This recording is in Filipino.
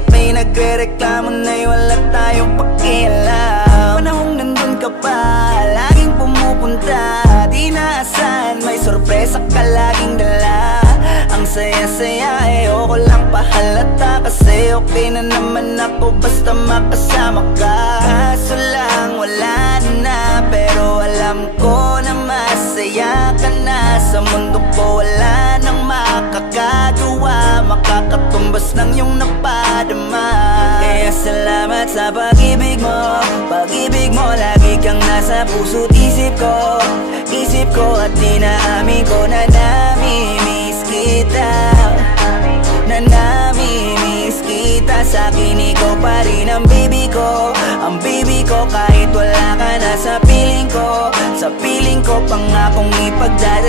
Kahit may nagre-reklamo na'y wala tayong pakialam. Panahong nandun ka pa, laging pumupunta, di naasahan, may sorpresa ka laging dala. Ang saya-saya, ayoko lang pahalata, kasi okay na naman ako basta makasama ka. Kaso lang wala na, pero alam ko na masaya ka na. Sa mundo ko wala nang makakagawa, makakatumbas ng iyong napadama. Kaya salamat sa pag-ibig mo, pag-ibig mo. Lagi kang nasa puso't isip ko, isip ko. At dinaamin ko na namimiss kita, na namimiss kita. Sa'kin ikaw pa rin ang baby ko, ang baby ko. Kahit wala ka na sa piling ko, sa piling ko, pangakong ipagdadaan